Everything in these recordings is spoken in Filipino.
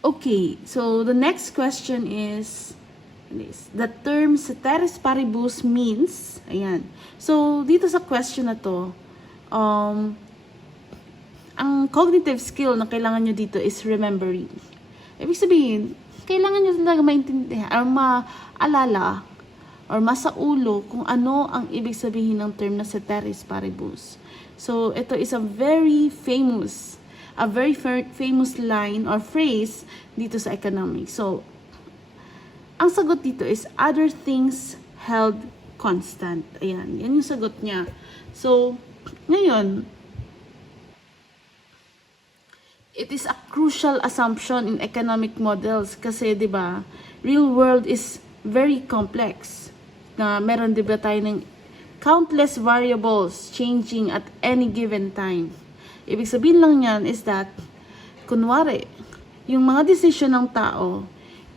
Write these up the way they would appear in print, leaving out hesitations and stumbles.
Okay, so the next question is this. The term ceteris paribus means, ayan. So, dito sa question na to, ang cognitive skill na kailangan nyo dito is remembering. Ibig sabihin, kailangan nyo talaga maintindihan or maalala or masaulo kung ano ang ibig sabihin ng term na ceteris paribus. So, ito is a very famous line or phrase dito sa economics. So, ang sagot dito is other things held constant. Ayan, yan yung sagot niya. So, ngayon, it is a crucial assumption in economic models kasi 'di ba, real world is very complex. Na meron 'di ba tayo ng countless variables changing at any given time. Ibig sabihin lang niyan is that kunwari, yung mga decision ng tao,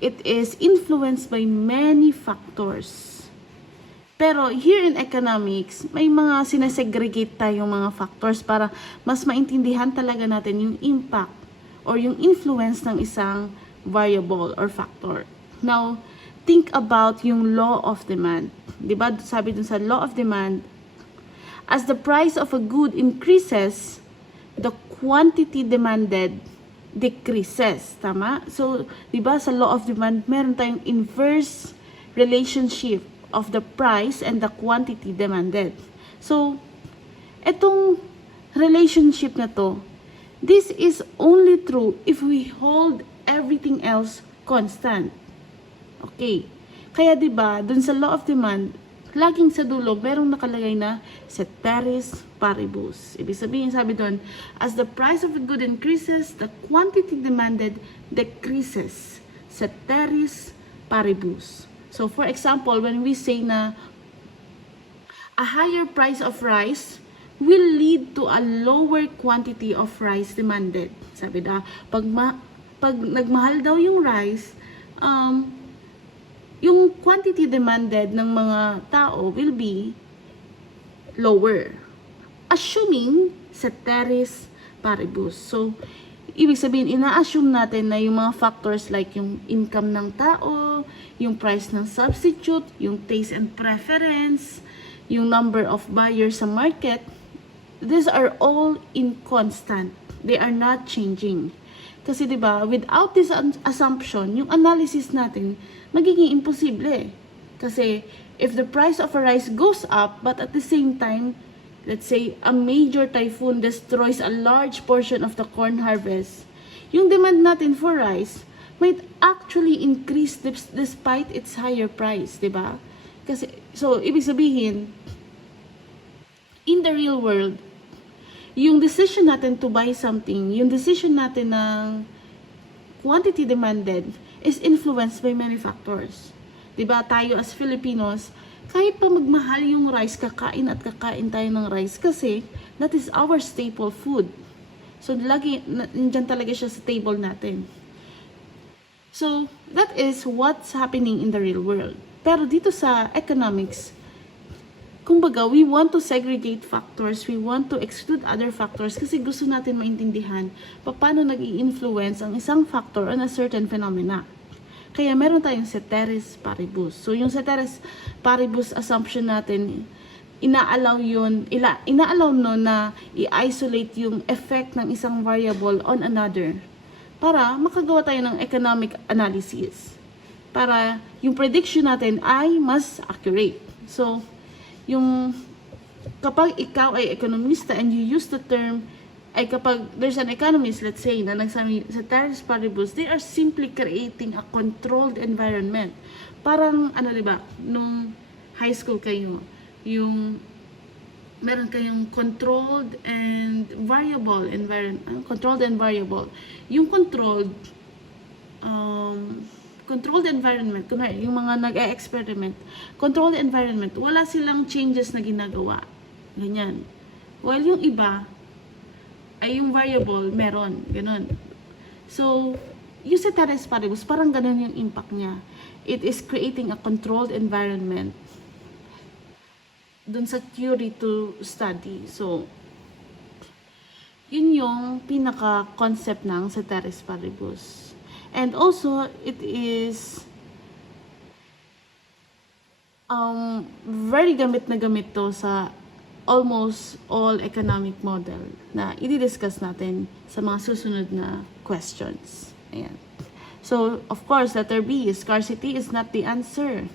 it is influenced by many factors. Pero here in economics, may mga sinesegregate tayong mga factors para mas maintindihan talaga natin yung impact or yung influence ng isang variable or factor. Now, think about yung law of demand. Diba? Sabi dun sa law of demand, as the price of a good increases, the quantity demanded decreases. Tama? So, diba sa law of demand, meron tayong inverse relationship of the price and the quantity demanded. So, etong relationship na to, this is only true if we hold everything else constant. Okay. Kaya 'di ba, dun sa law of demand, laging sa dulo merong nakalagay na ceteris paribus. Ibig sabihin, sabi doon, as the price of a good increases, the quantity demanded decreases. Ceteris paribus. So, for example, when we say na a higher price of rice will lead to a lower quantity of rice demanded. Sabi da, pag nagmahal daw yung rice, yung quantity demanded ng mga tao will be lower. Assuming ceteris paribus. So, ibig sabihin, ina-assume natin na yung mga factors like yung income ng tao, yung price ng substitute, yung taste and preference, yung number of buyers sa market, these are all inconstant. They are not changing. Kasi 'di ba, without this assumption, yung analysis natin magiging imposible. Kasi if the price of a rice goes up but at the same time, let's say a major typhoon destroys a large portion of the corn harvest, yung demand natin for rice might actually increase despite its higher price, 'di ba? Kasi so ibig sabihin, in the real world, yung decision natin to buy something, yung decision natin ng quantity demanded is influenced by many factors. 'Di ba? Tayo as Filipinos, kahit pa magmahal yung rice, kakain at kakain tayo ng rice kasi that is our staple food. So, lagi, nandyan talaga siya sa table natin. So, that is what's happening in the real world. Pero dito sa economics, kumbaga, we want to segregate factors, we want to exclude other factors kasi gusto natin maintindihan paano nag-i-influence ang isang factor on a certain phenomena. Kaya meron tayong ceteris paribus. So, yung ceteris paribus assumption natin, inaalaw no na i-isolate yung effect ng isang variable on another para makagawa tayo ng economic analysis. Para yung prediction natin ay mas accurate. So, yung kapag ikaw ay ekonomista and you use the term, ay kapag there's an economist, let's say, na nagsabi sa ceteris paribus, they are simply creating a controlled environment. Parang, diba, nung high school kayo, yung meron kayong controlled and variable environment, controlled and variable. Yung controlled environment, kunwari, yung mga nag-e-experiment, controlled environment, wala silang changes na ginagawa. Ganyan. While yung iba, ay yung variable, meron. Ganun. So, yung ceteris paribus, parang ganun yung impact niya. It is creating a controlled environment dun sa theory to study. So, yun yung pinaka-concept ng ceteris paribus. And also, it is very gamit na gamit to sa almost all economic model na i-discuss natin sa mga susunod na questions. Ayan. So, of course, letter B, scarcity is not the answer.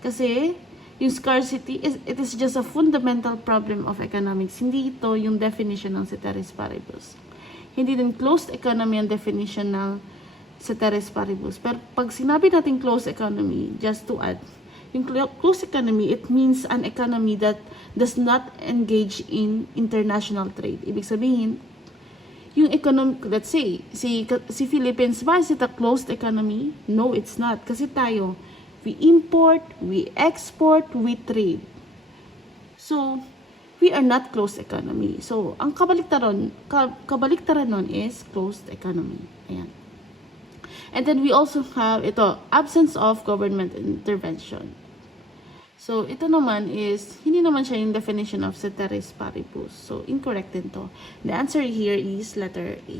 Kasi, yung scarcity, it is just a fundamental problem of economics. Hindi ito yung definition ng ceteris paribus. Hindi din closed economy ang definition ng ceteris paribus. Pero pag sinabi natin closed economy, just to add, yung closed economy, it means an economy that does not engage in international trade. Ibig sabihin, yung economy, let's say, si Philippines ba, is it a closed economy? No, it's not. Kasi tayo, we import, we export, we trade. So, we are not closed economy. So, ang kabaliktaran nun is closed economy. Ayan. And then we also have ito, absence of government intervention. So, ito naman is, hindi naman siya yung definition of ceteris paribus. So, incorrect din to. The answer here is letter A.